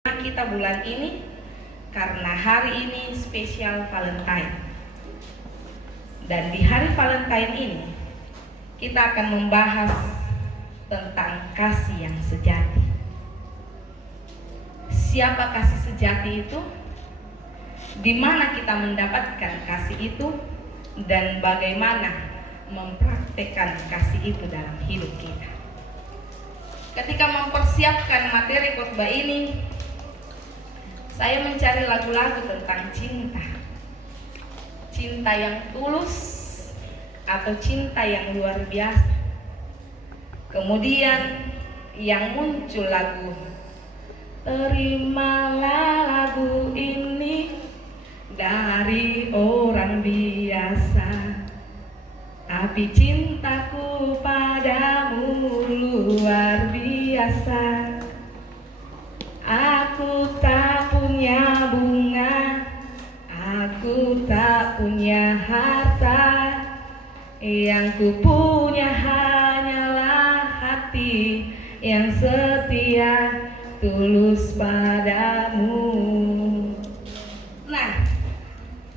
Kita bulan ini karena hari ini spesial Valentine. Dan di hari Valentine ini kita akan membahas tentang kasih yang sejati. Siapa kasih sejati itu? Di mana kita mendapatkan kasih itu dan bagaimana mempraktekkan kasih itu dalam hidup kita. Ketika mempersiapkan materi khotbah ini, saya mencari lagu-lagu tentang cinta. Cinta yang tulus atau cinta yang luar biasa. Kemudian yang muncul lagu "Terimalah lagu ini dari orang biasa, tapi cintaku padamu luar biasa. Aku tak punya bunga, aku tak punya harta, yang ku punya hanyalah hati yang setia tulus padamu." Nah,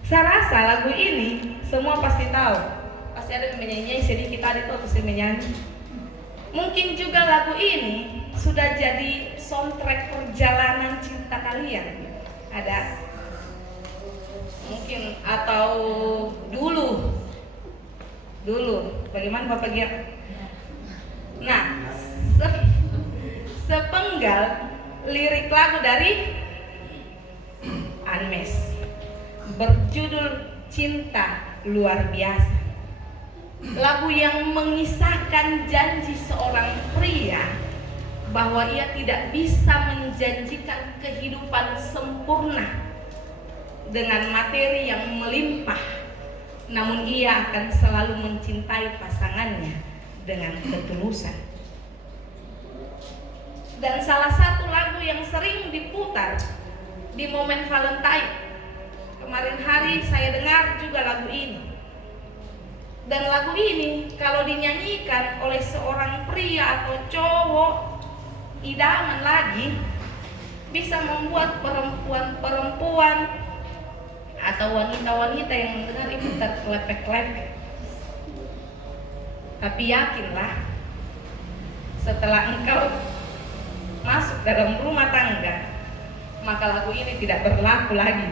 saya rasa lagu ini semua pasti tahu. Pasti ada yang menyanyi, sedikit tadi tuh pasti menyanyi. Mungkin juga lagu ini sudah jadi soundtrack perjalanan cinta kalian. Ada mungkin, atau dulu bagaimana Bapak Gia? Nah, sepenggal lirik lagu dari Anmes berjudul Cinta Luar Biasa. Lagu yang mengisahkan janji seorang pria bahwa ia tidak bisa menjanjikan kehidupan sempurna dengan materi yang melimpah, namun ia akan selalu mencintai pasangannya dengan ketulusan. Dan salah satu lagu yang sering diputar di momen Valentine, kemarin hari saya dengar juga lagu ini. Dan lagu ini kalau dinyanyikan oleh seorang pria atau cowok idaman lagi, bisa membuat perempuan-perempuan atau wanita-wanita yang mendengar itu terkelepek-kelepek. Tapi yakinlah, setelah engkau masuk dalam rumah tangga, maka lagu ini tidak berlaku lagi.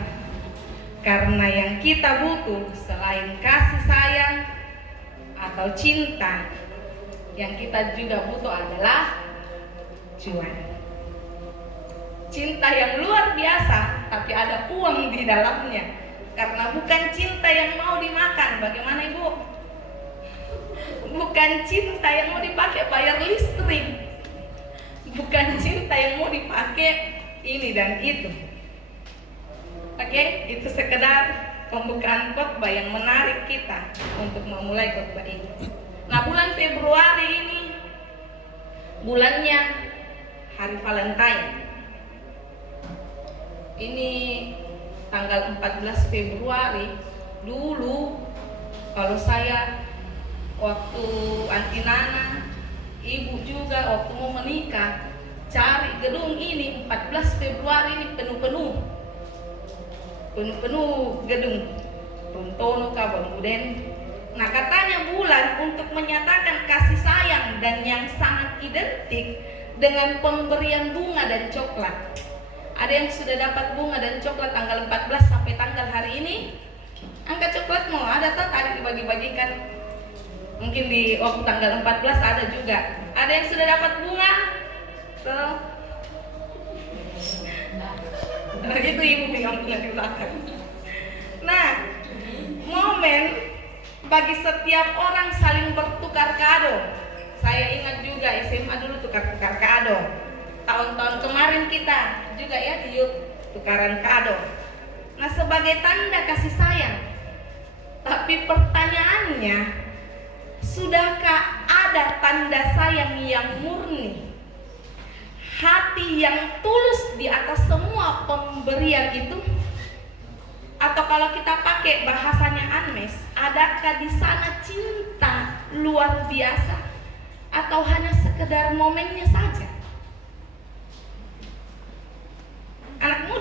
Karena yang kita butuh selain kasih sayang atau cinta, yang kita juga butuh adalah cuan. Cinta yang luar biasa, tapi ada uang di dalamnya. Karena bukan cinta yang mau dimakan, bagaimana Ibu? Bukan cinta yang mau dipakai bayar listrik, bukan cinta yang mau dipakai ini dan itu. Oke, itu sekedar pembukaan khotbah yang menarik kita untuk memulai khotbah ini. Nah, bulan Februari ini bulannya hari Valentine. Ini tanggal 14 Februari. Dulu kalau saya waktu Anti Nana, Ibu juga waktu mau menikah, cari gedung ini 14 Februari ini penuh gedung Tuntono Kabanguden. Nah, katanya bulan untuk menyatakan kasih sayang dan yang sangat identik dengan pemberian bunga dan coklat. Ada yang sudah dapat bunga dan coklat tanggal 14 sampai tanggal hari ini? Angka coklat mau ada tak? Ada dibagi-bagikan. Mungkin di waktu tanggal 14 ada juga. Ada yang sudah dapat bunga? So, nah, itu Ibu yang bunga di belakang. Nah, momen bagi setiap orang saling bertukar kado. Saya ingat juga SMA dulu tukar-tukar kado. Tahun-tahun kemarin kita juga ya tiup tukaran kado. Nah, sebagai tanda kasih sayang. Tapi pertanyaannya, sudahkah ada tanda sayang yang murni? Hati yang tulus di atas semua pemberian itu? Atau kalau kita pakai bahasanya Anmes, adakah di sana cinta luar biasa atau hanya sekedar momennya saja?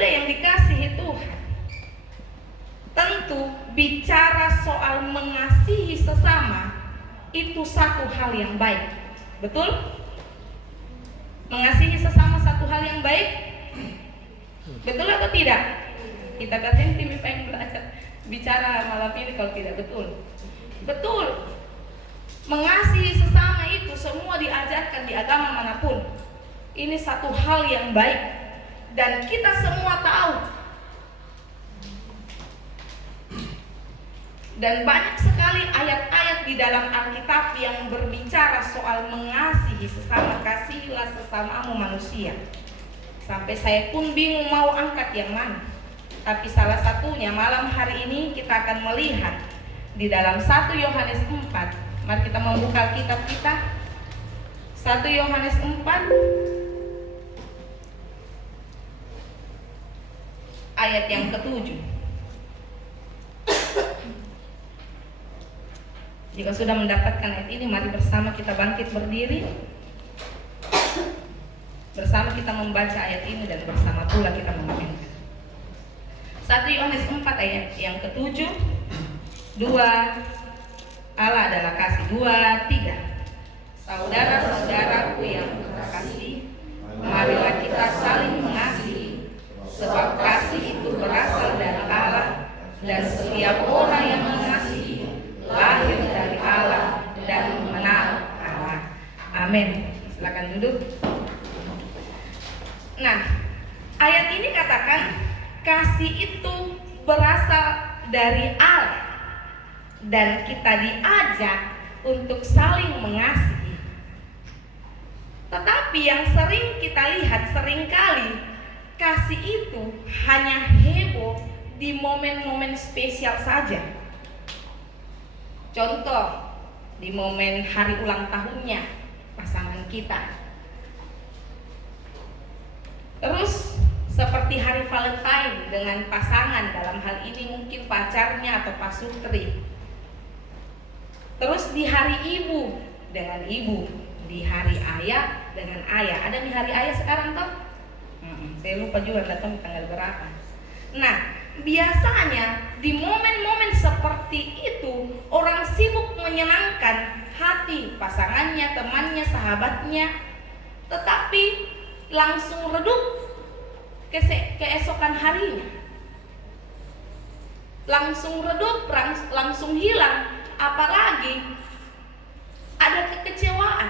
muda yang dikasihi Tuhan, tentu bicara soal mengasihi sesama itu satu hal yang baik. Betul? Mengasihi sesama satu hal yang baik. Betul atau tidak? Kita katanya tim pengen belajar bicara malam ini kalau tidak betul. Betul. Mengasihi sesama itu semua diajarkan di agama manapun. Ini satu hal yang baik dan kita semua tahu. Dan banyak sekali ayat-ayat di dalam Alkitab yang berbicara soal mengasihi sesama. Kasihilah sesamamu manusia. Sampai saya pun bingung mau angkat yang mana. Tapi salah satunya malam hari ini kita akan melihat di dalam 1 Yohanes 4. Mari kita membuka kitab kita. 1 Yohanes 4 ayat yang ke-7. Jika sudah mendapatkan ayat ini, mari bersama kita bangkit berdiri. Bersama kita membaca ayat ini dan bersama pula kita mengaminkan. 1 Yohanes 4 ayat yang ke-7. 2, Allah adalah kasih. 2, 3. Saudara-saudaraku yang terkasih, marilah kita saling mengasihi, sebab kasih itu berasal dari Allah, dan setiap orang yang mengasihi lahir dari Allah dan mengenal Allah. Amin. Silakan duduk. Nah, ayat ini katakan kasih itu berasal dari Allah dan kita diajak untuk saling mengasihi. Tetapi yang sering kita lihat seringkali kasih itu hanya heboh di momen-momen spesial saja. Contoh, di momen hari ulang tahunnya pasangan kita. Terus seperti hari Valentine dengan pasangan, dalam hal ini mungkin pacarnya atau pasutri. Terus di hari ibu dengan ibu, di hari ayah dengan ayah. Ada nih hari ayah sekarang toh? Saya lupa juga datang tanggal berapa. Nah, biasanya di momen-momen seperti itu orang sibuk menyenangkan hati pasangannya, temannya, sahabatnya, tetapi langsung redup keesokan harinya, langsung redup, langsung hilang. Apalagi ada kekecewaan,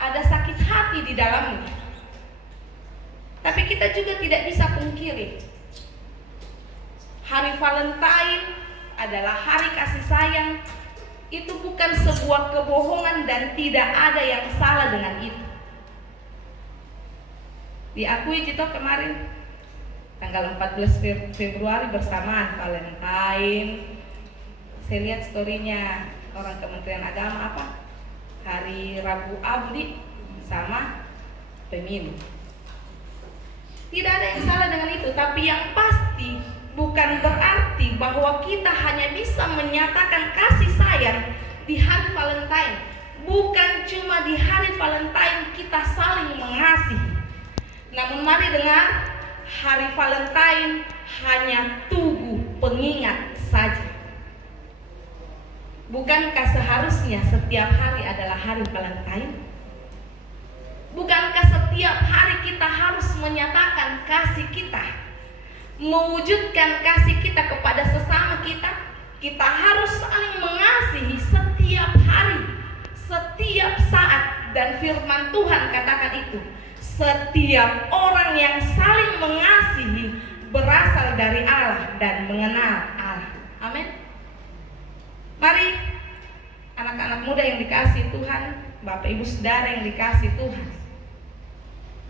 ada sakit hati di dalamnya. Tapi kita juga tidak bisa pungkiri, hari Valentine adalah hari kasih sayang. Itu bukan sebuah kebohongan dan tidak ada yang salah dengan itu. Diakui kita kemarin tanggal 14 Februari bersamaan Valentine. Saya lihat storynya orang Kementerian Agama apa? Hari Rabu Abdi sama pemilu. Tidak ada yang salah dengan itu, tapi yang pasti bukan berarti bahwa kita hanya bisa menyatakan kasih sayang di hari Valentine. Bukan cuma di hari Valentine kita saling mengasihi. Namun mari dengar, hari Valentine hanya tugu pengingat saja. Bukankah seharusnya setiap hari adalah hari Valentine? Bukankah setiap hari kita harus menyatakan kasih kita, mewujudkan kasih kita kepada sesama kita? Kita harus saling mengasihi setiap hari, setiap saat. Dan firman Tuhan katakan itu, setiap orang yang saling mengasihi berasal dari Allah dan mengenal Allah. Amin. Mari anak-anak muda yang dikasihi Tuhan, Bapak Ibu Saudara yang dikasihi Tuhan,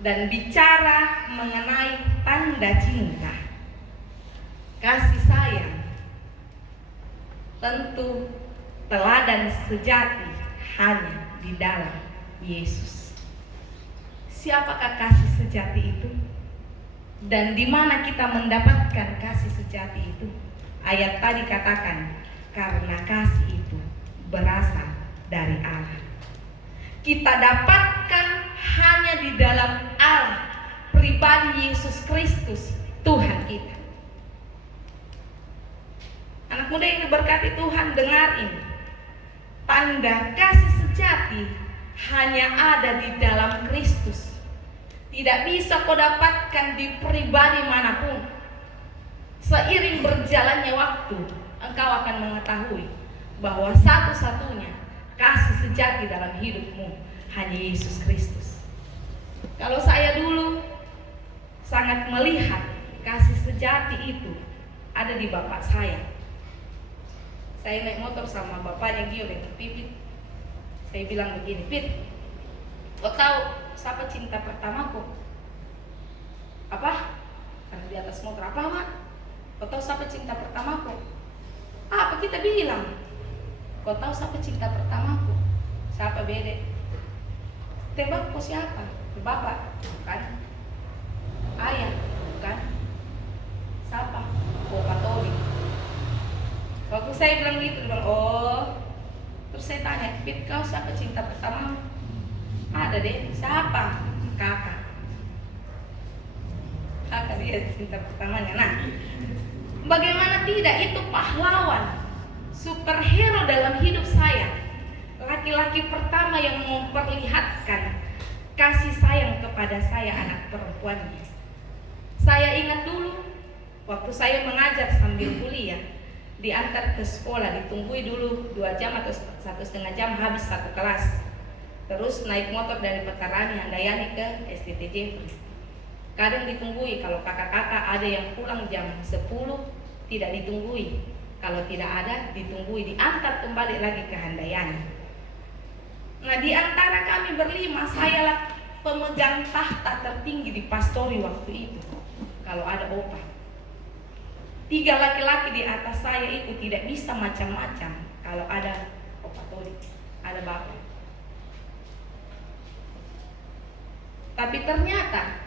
dan bicara mengenai tanda cinta, kasih sayang, tentu teladan sejati hanya di dalam Yesus. Siapakah kasih sejati itu? Dan di mana kita mendapatkan kasih sejati itu? Ayat tadi katakan, karena kasih itu berasal dari Allah. Kita dapatkan hanya di dalam Allah, pribadi Yesus Kristus, muda yang diberkati Tuhan, dengar ini. Tanda kasih sejati hanya ada di dalam Kristus. Tidak bisa kau dapatkan di pribadi manapun. Seiring berjalannya waktu, engkau akan mengetahui bahwa satu-satunya kasih sejati dalam hidupmu hanya Yesus Kristus. Kalau saya dulu sangat melihat kasih sejati itu ada di bapak saya. Saya naik motor sama bapaknya Gio dengan Pipit. Saya bilang begini, Pit, kau tahu siapa cinta pertamaku? Apa? Karena di atas motor, apa Mak? Kau tahu siapa cinta pertamaku? Apa kita bilang? Kau tahu siapa cinta pertamaku? Siapa Bede? Tembak kau siapa? Bapak? Bukan. Ayah? Bukan. Siapa? Oh, Katolik. Waktu saya bilang gitu, bilang, oh. Terus saya tanya, Pit, kau siapa cinta pertamamu? Ada deh. Siapa? Kakak. Kakak dia cinta pertamanya. Nah, bagaimana tidak, itu pahlawan, superhero dalam hidup saya. Laki-laki pertama yang memperlihatkan kasih sayang kepada saya, anak perempuannya. Saya ingat dulu waktu saya mengajar sambil kuliah, diantar ke sekolah, ditunggui dulu 2 jam atau 1,5 jam habis satu kelas. Terus naik motor dari Petarani Handayani ke STTJ. Kadang ditunggui, kalau kakak-kakak ada yang pulang jam 10 tidak ditunggui. Kalau tidak ada ditunggui, diantar kembali lagi ke Handayani. Nah, di antara kami berlima, sayalah pemegang tahta tertinggi di pastori waktu itu. Kalau ada opah, 3 laki-laki di atas saya itu tidak bisa macam-macam. Kalau ada opah todi, ada bapak. Tapi ternyata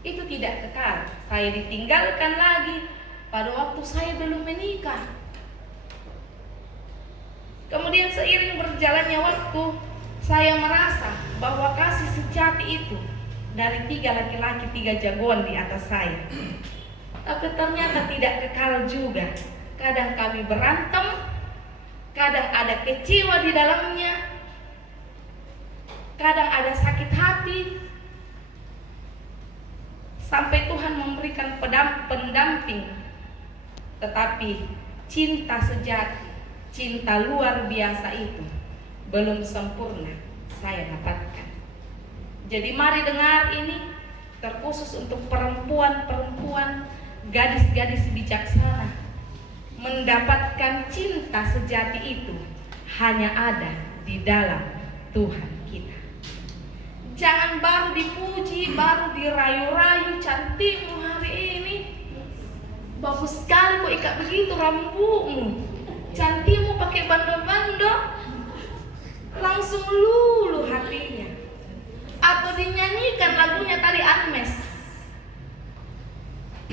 itu tidak kekal. Saya ditinggalkan lagi pada waktu saya belum menikah. Kemudian seiring berjalannya waktu, saya merasa bahwa kasih sejati itu dari 3 laki-laki, 3 jagoan di atas saya. Tapi ternyata tidak kekal juga. Kadang kami berantem, kadang ada kecewa di dalamnya, kadang ada sakit hati, sampai Tuhan memberikan pendamping. Tetapi cinta sejati, cinta luar biasa itu belum sempurna saya dapatkan. Jadi mari dengar ini, terkhusus untuk perempuan-perempuan, gadis-gadis bijaksana. Mendapatkan cinta sejati itu hanya ada di dalam Tuhan kita. Jangan baru dipuji, baru dirayu-rayu, cantikmu hari ini, bagus sekali kok ikat begitu rambutmu, cantikmu pakai bando-bando, langsung luluh hatinya. Atau dinyanyikan lagunya tadi Anmes,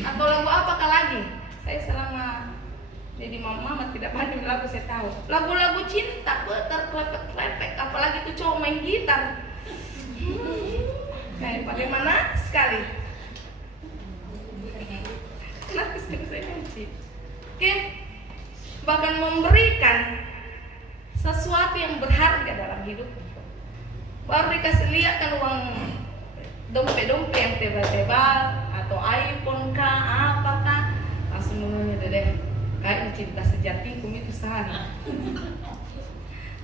atau lagu apakah lagi? Saya selama jadi mama tidak pandai lagu, saya tahu lagu-lagu cinta terklepek-klepek, apalagi tuh cowok main gitar. Kayak bagaimana sekali. Kenapa saya nyanyi? Oke, bahkan memberikan sesuatu yang berharga dalam hidup. Baru dikasih lihat kan uang dompet-dompet yang tebal-tebal atau iPhone kah, apakah, langsung menanya deh, kayak cinta sejatiku itu sana.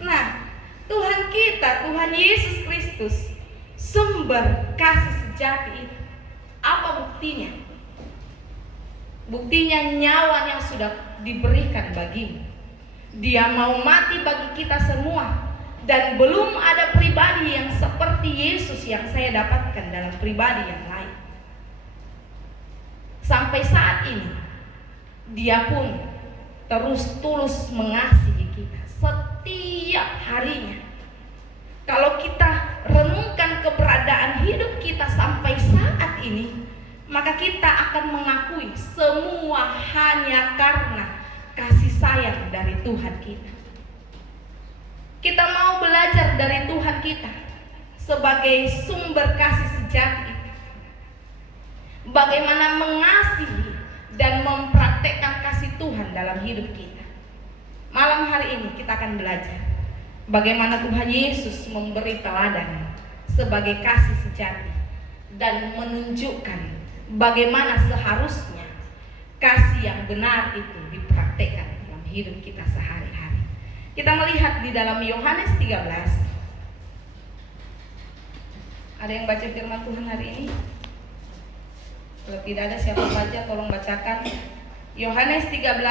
Nah, Tuhan kita, Tuhan Yesus Kristus, sumber kasih sejati itu. Apa buktinya? Buktinya nyawanya sudah diberikan bagimu. Dia mau mati bagi kita semua. Dan belum ada pribadi yang seperti Yesus yang saya dapatkan dalam pribadi yang lain. Sampai saat ini Dia pun terus tulus mengasihi kita setiap harinya. Kalau kita renungkan keberadaan hidup kita sampai saat ini, maka kita akan mengakui semua hanya karena kasih sayang dari Tuhan kita. Kita mau belajar dari Tuhan kita sebagai sumber kasih sejati, bagaimana mengasihi dan mempraktekkan kasih Tuhan dalam hidup kita. Malam hari ini kita akan belajar bagaimana Tuhan Yesus memberi teladan sebagai kasih sejati dan menunjukkan bagaimana seharusnya kasih yang benar itu dipraktekkan dalam hidup kita sehari-hari. Kita melihat di dalam Yohanes 13. Ada yang baca firman Tuhan hari ini? Kalau tidak ada, siapa saja tolong bacakan Yohanes 13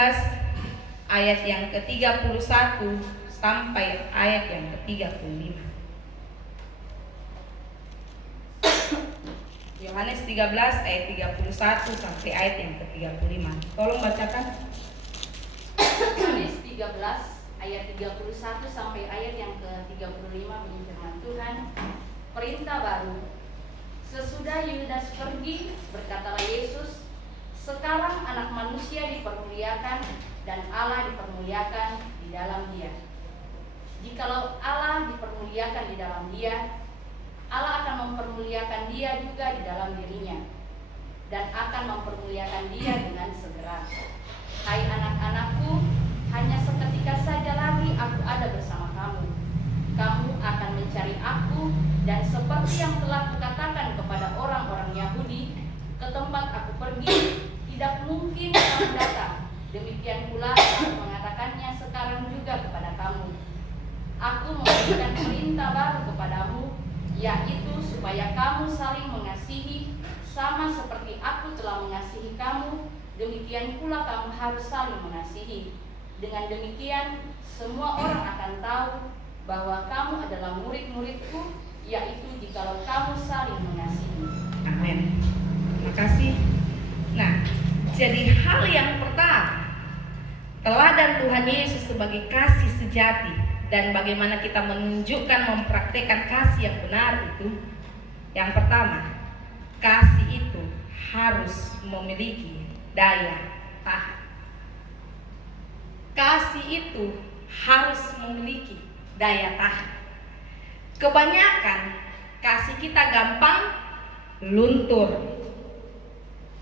ayat yang ke-31 sampai ayat yang ke-35. Yohanes 13 ayat 31 sampai ayat yang ke-35. Tolong bacakan. Yohanes 13 ayat 31 sampai ayat yang ke-35 bunyi firman Tuhan. Perintah baru. Sesudah Yudas pergi, berkatalah Yesus, sekarang anak manusia dipermuliakan dan Allah dipermuliakan di dalam dia. Jikalau Allah dipermuliakan di dalam dia, Allah akan mempermuliakan dia juga di dalam dirinya, dan akan mempermuliakan dia dengan segera. Hai anak-anakku, hanya seketika saja lagi aku ada bersama kamu. Kamu akan mencari aku, dan seperti yang telah kukatakan kepada orang-orang Yahudi, ke tempat aku pergi, tidak mungkin kamu datang. Demikian pula aku mengatakannya sekarang juga kepada kamu. Aku memberikan perintah baru kepadamu, yaitu supaya kamu saling mengasihi, sama seperti aku telah mengasihi kamu, demikian pula kamu harus saling mengasihi. Dengan demikian, semua orang akan tahu bahwa kamu adalah murid-muridku, yaitu jikalau kamu saling mengasihi. Amin. Terima kasih. Nah, jadi hal yang pertama, teladan Tuhan Yesus sebagai kasih sejati dan bagaimana kita menunjukkan mempraktekkan kasih yang benar itu. Yang pertama, kasih itu harus memiliki daya tahan. Kasih itu harus memiliki daya tahan. Kebanyakan kasih kita gampang luntur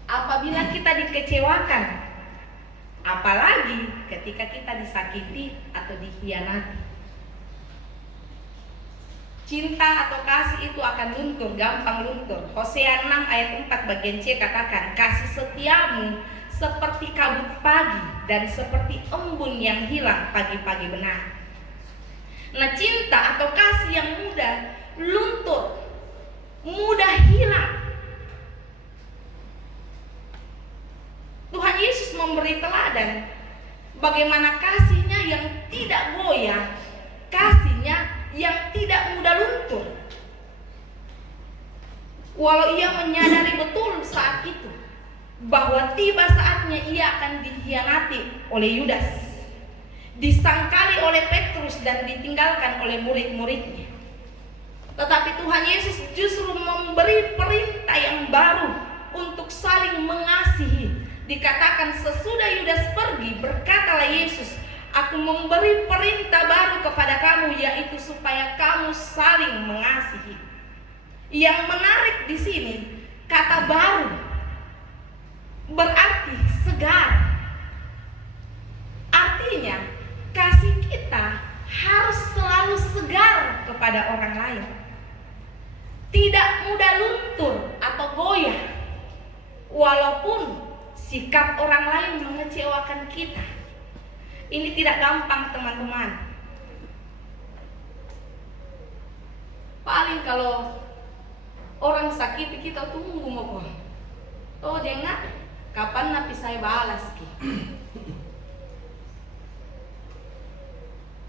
apabila kita dikecewakan, apalagi ketika kita disakiti atau dikhianati. Cinta atau kasih itu akan luntur, gampang luntur. Hosea 6 ayat 4 bagian C katakan, kasih setiamu seperti kabut pagi dan seperti embun yang hilang pagi-pagi benar. Nah, cinta atau kasih yang mudah luntur, mudah hilang. Tuhan Yesus memberi teladan bagaimana kasihnya yang tidak goyah, kasihnya yang tidak mudah luntur. Walau ia menyadari betul saat itu bahwa tiba saatnya ia akan dikhianati oleh Yudas, disangkali oleh Petrus dan ditinggalkan oleh murid-muridnya. Tetapi Tuhan Yesus justru memberi perintah yang baru untuk saling mengasihi. Dikatakan sesudah Yudas pergi, berkatalah Yesus, aku memberi perintah baru kepada kamu, yaitu supaya kamu saling mengasihi. Yang menarik di sini, kata baru berarti segar. Artinya kasih kita harus selalu segar kepada orang lain, tidak mudah luntur atau goyah walaupun sikap orang lain mengecewakan kita. Ini tidak gampang, teman-teman. Paling kalau orang sakit kita tunggu mau oh jangan kapan napi saya balas ki.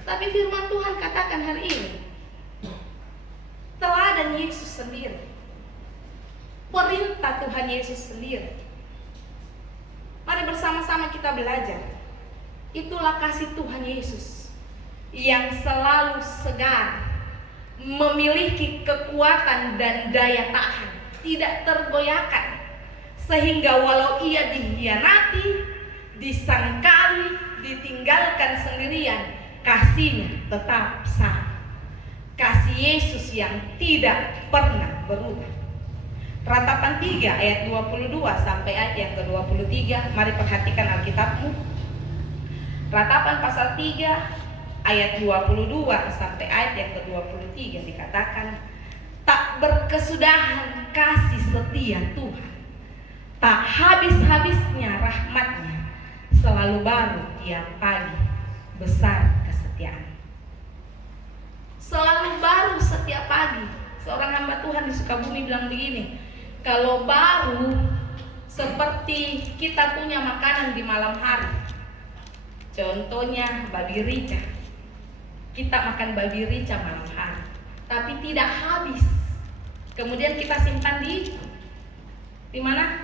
Tapi firman Tuhan katakan hari ini, teladan Yesus sendiri, perintah Tuhan Yesus sendiri. Mari bersama-sama kita belajar. Itulah kasih Tuhan Yesus yang selalu segar, memiliki kekuatan dan daya tahan, tidak tergoyahkan, sehingga walau ia dikhianati, disangkali, ditinggalkan sendirian, kasihnya tetap sama. Kasih Yesus yang tidak pernah berubah. Ratapan 3 ayat 22 sampai ayat yang ke-23. Mari perhatikan Alkitabmu. Ratapan pasal 3 ayat 22 sampai ayat yang ke-23 dikatakan, tak berkesudahan kasih setia Tuhan, tak habis-habisnya rahmatnya, selalu baru tiap pagi, besar kesetiaan. Selalu baru setiap pagi. Seorang hamba Tuhan di Sukabumi bilang begini, kalau baru seperti kita punya makanan di malam hari. Contohnya babi rica. Kita makan babi rica malam hari, tapi tidak habis. Kemudian kita simpan di mana?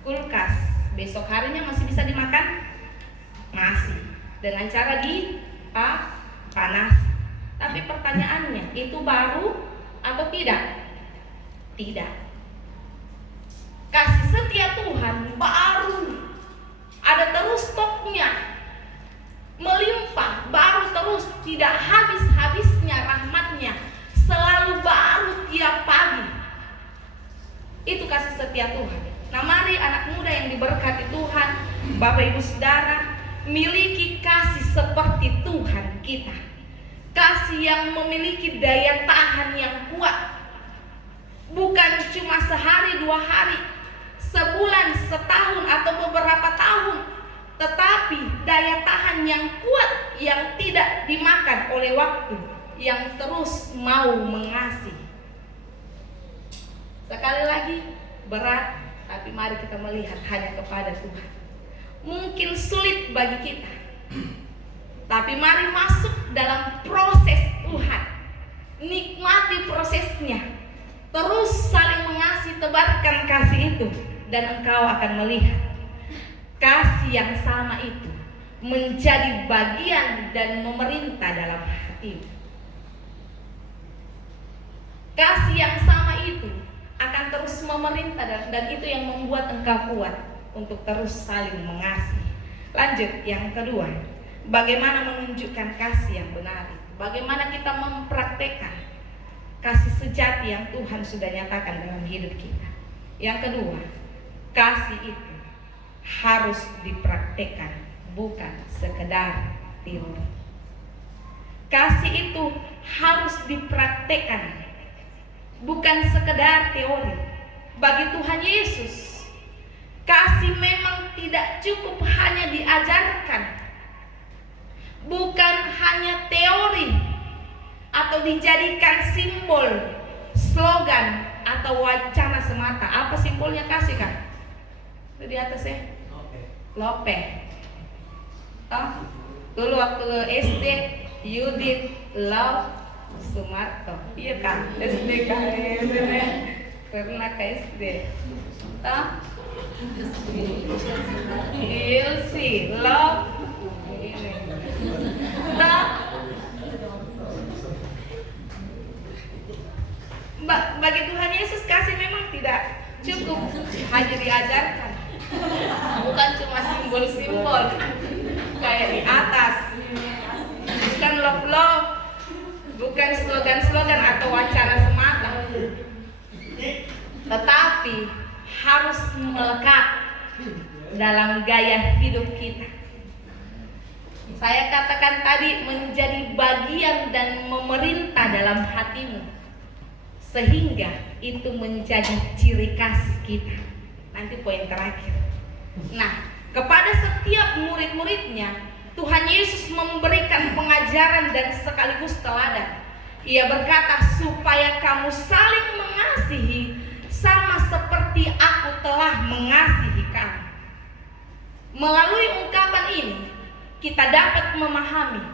Kulkas. Besok harinya masih bisa dimakan? Masih. Dengan cara panas. Tapi pertanyaannya, itu baru atau tidak? Tidak. Kasih setia Tuhan baru, ada terus stoknya, melimpah, baru terus, tidak habis-habisnya rahmatnya, selalu baru tiap pagi. Itu kasih setia Tuhan. Nah, mari anak muda yang diberkati Tuhan, Bapak Ibu Saudara, miliki kasih seperti Tuhan kita. Kasih yang memiliki daya tahan yang kuat. Bukan cuma sehari, 2 hari, sebulan, setahun, atau beberapa tahun, tetapi daya tahan yang kuat, yang tidak dimakan oleh waktu, yang terus mau mengasihi. Sekali lagi, berat, tapi mari kita melihat hanya kepada Tuhan. Mungkin sulit bagi kita, tapi mari masuk dalam proses Tuhan. Nikmati prosesnya. Terus saling mengasihi, tebarkan kasih itu, dan engkau akan melihat kasih yang sama itu menjadi bagian dan memerintah dalam hatimu. Kasih yang sama itu akan terus memerintah, dan itu yang membuat engkau kuat untuk terus saling mengasihi. Lanjut, yang kedua, bagaimana menunjukkan kasih yang benar? Bagaimana kita mempraktekkan kasih sejati yang Tuhan sudah nyatakan dalam hidup kita? Yang kedua, kasih itu harus dipraktekkan, bukan sekedar teori. Kasih itu harus dipraktekkan, bukan sekedar teori. Bagi Tuhan Yesus, kasih memang tidak cukup hanya diajarkan, bukan hanya teori atau dijadikan simbol, slogan, atau wacana semata. Apa simbolnya kasih kan? Itu di atas ya? Lope. Dulu waktu SD, Yudit Love Sumarto. Iya kan? SD kan? Pernah ke SD. Ilsi Love. Bagi Tuhan Yesus, kasih memang tidak cukup hanya diajarkan, bukan cuma simbol-simbol kayak di atas, bukan love-love, bukan slogan-slogan atau wacana semata, tetapi harus melekat dalam gaya hidup kita. Saya katakan tadi, menjadi bagian dan memerintah dalam hatimu, sehingga itu menjadi ciri khas kita. Nanti poin terakhir. Nah, kepada setiap murid-muridnya, Tuhan Yesus memberikan pengajaran dan sekaligus teladan. Ia berkata, supaya kamu saling mengasihi sama seperti aku telah mengasihi kamu. Melalui ungkapan ini, kita dapat memahami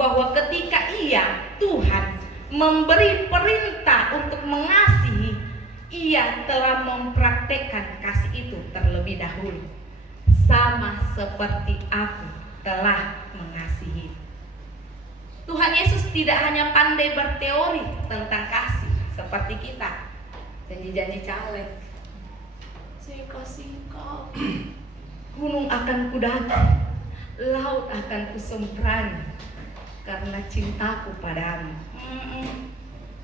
bahwa ketika Tuhan memberi perintah untuk mengasihi, Ia telah mempraktekkan kasih itu terlebih dahulu. Sama seperti aku telah mengasihi. Tuhan Yesus tidak hanya pandai berteori tentang kasih seperti kita, janji-janji caleg. Saya kasih kau, gunung akan kudaki, laut akan kusemberangi, karena cintaku padamu.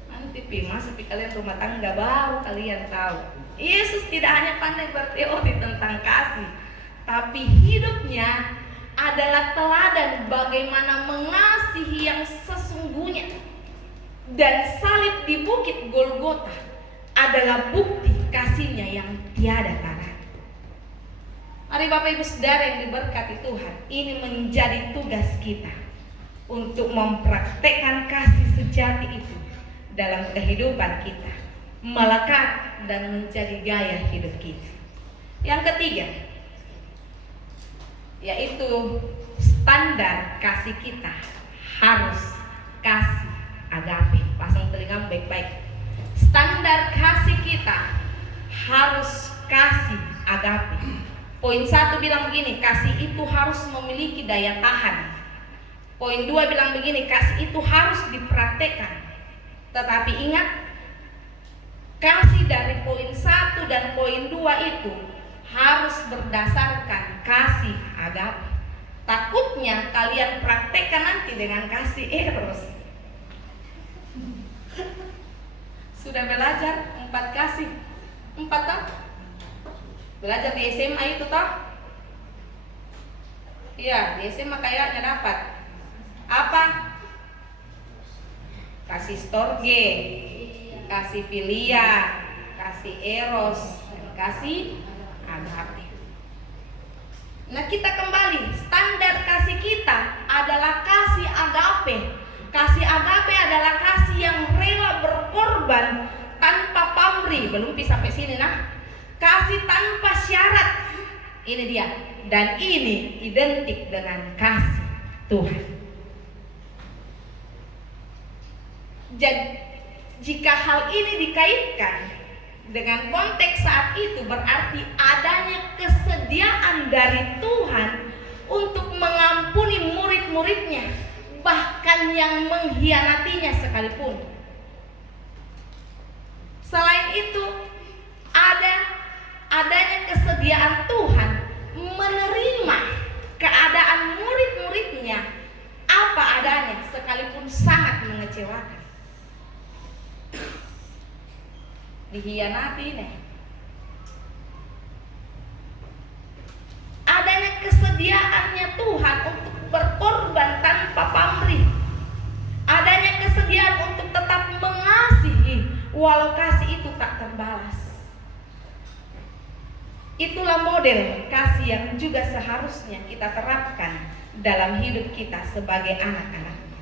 Nanti masuk di kalian rumah tangga baru kalian tahu. Yesus tidak hanya pandai berteori tentang kasih, tapi hidupnya adalah teladan bagaimana mengasihi yang sesungguhnya. Dan salib di bukit Golgota adalah bukti kasihnya yang tiada tara. Mari Bapak Ibu Saudara yang diberkati Tuhan, ini menjadi tugas kita untuk mempraktekkan kasih sejati itu dalam kehidupan kita, melekat dan menjadi gaya hidup kita. Yang ketiga, yaitu standar kasih kita harus kasih agape. Pasang telinga baik-baik. Standar kasih kita harus kasih agape. Poin 1 bilang begini, kasih itu harus memiliki daya tahan. Poin 2 bilang begini, kasih itu harus dipraktekkan. Tetapi ingat, kasih dari poin 1 dan poin 2 itu harus berdasarkan kasih agape. Takutnya kalian praktekkan nanti dengan kasih eros. Sudah belajar 4 kasih, 4 tak? Belajar di SMA itu toh? Iya, di SMA kayaknya dapat. Apa? Kasih storge, kasih filia, kasih eros, dan kasih agape. Nah, kita kembali, standar kasih kita adalah kasih agape. Kasih agape adalah kasih yang rela berkorban tanpa pamrih. Belum sampai sini nah. Kasih tanpa syarat. Ini dia. Dan ini identik dengan kasih Tuhan. Jadi jika hal ini dikaitkan dengan konteks saat itu, berarti adanya kesediaan dari Tuhan untuk mengampuni murid-muridnya, bahkan yang mengkhianatinya sekalipun. Selain itu, adanya kesediaan Tuhan menerima keadaan murid-muridnya apa adanya, sekalipun sangat mengecewakan. Dikhianati nih. Adanya kesediaannya Tuhan untuk berkorban tanpa pamrih. Adanya kesediaan untuk tetap mengasihi walau kasih itu tak terbalas. Itulah model kasih yang juga seharusnya kita terapkan dalam hidup kita sebagai anak-anaknya.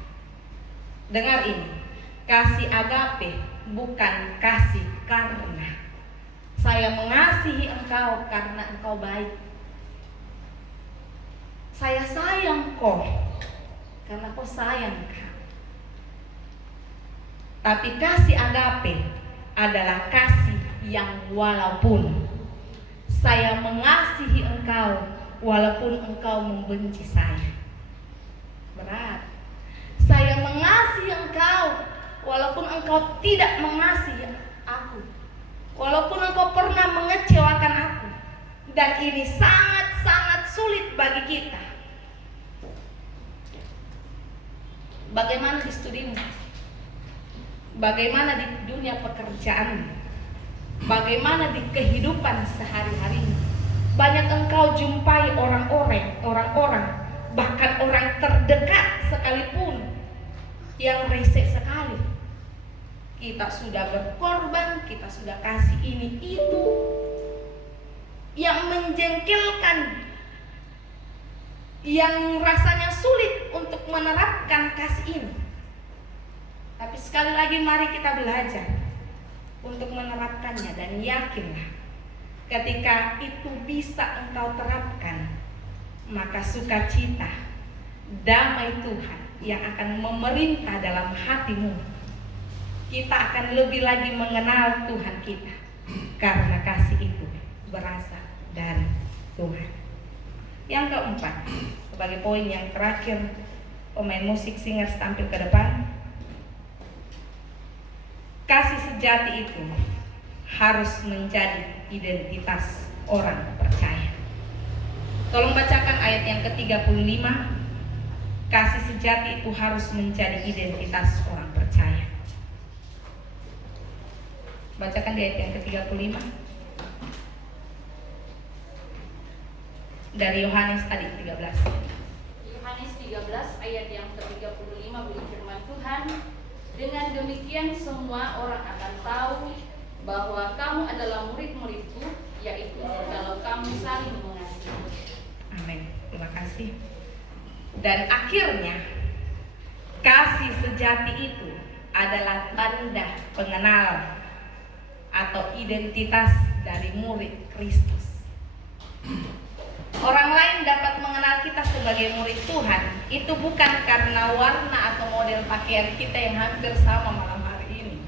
Dengar ini, kasih agape bukan kasih karena saya mengasihi engkau karena engkau baik. Saya sayang kau karena kau sayang kau. Tapi kasih agape adalah kasih yang walaupun saya mengasihi engkau walaupun engkau membenci saya. Berat. Saya mengasihi engkau walaupun engkau tidak mengasihi aku. Walaupun engkau pernah mengecewakan aku. Dan ini sangat-sangat sulit bagi kita. Bagaimana di studimu? Bagaimana di dunia pekerjaan? Bagaimana di kehidupan sehari-hari? Banyak engkau jumpai orang-orang, bahkan orang terdekat sekalipun yang rese sekali. Kita sudah berkorban, kita sudah kasih ini itu, yang menjengkelkan, yang rasanya sulit untuk menerapkan kasih ini. Tapi sekali lagi mari kita belajar untuk menerapkannya, dan yakinlah ketika itu bisa engkau terapkan, maka sukacita, damai Tuhan yang akan memerintah dalam hatimu. Kita akan lebih lagi mengenal Tuhan kita, karena kasih itu berasal dari Tuhan. Yang keempat, sebagai poin yang terakhir, pemain musik singers tampil ke depan. Kasih sejati itu harus menjadi identitas orang percaya. Tolong bacakan ayat yang ke-35. Kasih sejati itu harus menjadi identitas orang percaya. Bacakan di ayat yang ke-35. Dari Yohanes tadi 13. Yohanes 13 ayat yang ke-35 bunyi firman Tuhan, dengan demikian semua orang akan tahu bahwa kamu adalah murid-muridku, yaitu kalau kamu saling mengasihi. Amin. Terima kasih. Dan akhirnya kasih sejati itu adalah tanda pengenal atau identitas dari murid Kristus. Orang lain dapat mengenal kita sebagai murid Tuhan itu bukan karena warna atau model pakaian kita yang hampir sama malam hari ini.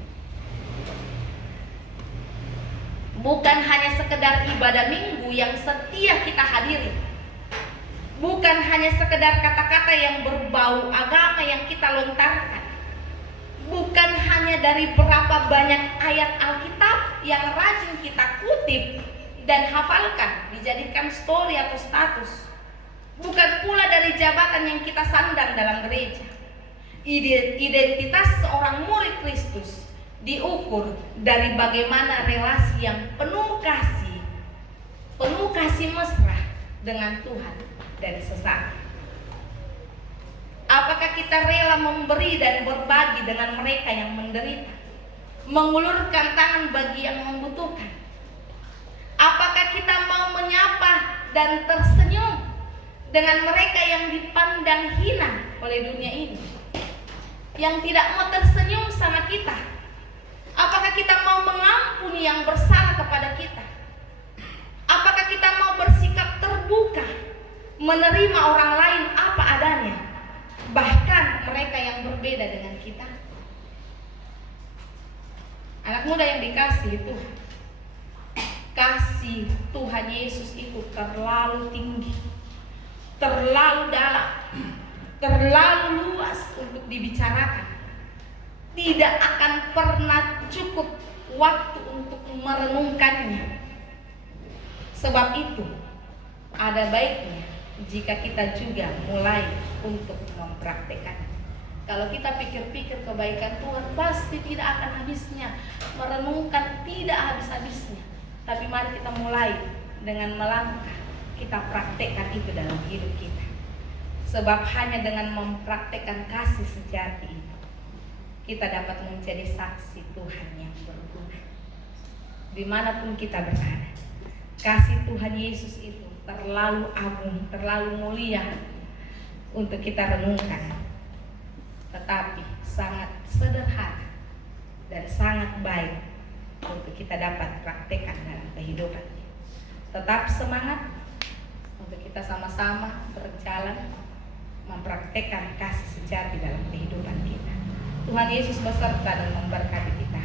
Bukan hanya sekedar ibadah minggu yang setia kita hadiri. Bukan hanya sekedar kata-kata yang berbau agama yang kita lontarkan. Bukan hanya dari berapa banyak ayat Alkitab yang rajin kita kutip dan hafalkan, dijadikan story atau status. Bukan pula dari jabatan yang kita sandang dalam gereja. Identitas seorang murid Kristus diukur dari bagaimana relasi yang penuh kasih mesra dengan Tuhan dan sesama. Apakah kita rela memberi dan berbagi dengan mereka yang menderita, mengulurkan tangan bagi yang membutuhkan? Apakah kita mau menyapa dan tersenyum dengan mereka yang dipandang hina oleh dunia ini, yang tidak mau tersenyum sama kita? Apakah kita mau mengampuni yang bersalah kepada kita? Apakah kita mau bersikap terbuka, menerima orang lain apa adanya, bahkan mereka yang berbeda dengan kita? Anak muda yang dikasihi Tuhan, kasih Tuhan Yesus itu terlalu tinggi, terlalu dalam, terlalu luas untuk dibicarakan. Tidak akan pernah cukup waktu untuk merenungkannya. Sebab itu ada baiknya jika kita juga mulai untuk mempraktekkan. Kalau kita pikir-pikir kebaikan Tuhan, pasti tidak akan habisnya. Merenungkan tidak habis-habisnya. Tapi mari kita mulai dengan melangkah, kita praktekkan itu dalam hidup kita. Sebab hanya dengan mempraktekkan kasih sejati itu, kita dapat menjadi saksi Tuhan yang berguna dimanapun kita berada. Kasih Tuhan Yesus itu terlalu agung, terlalu mulia untuk kita renungkan, tetapi sangat sederhana dan sangat baik untuk kita dapat praktekkan dalam kehidupan. Tetap semangat untuk kita sama-sama berjalan mempraktekkan kasih sejati dalam kehidupan kita. Tuhan Yesus beserta dan memberkati kita.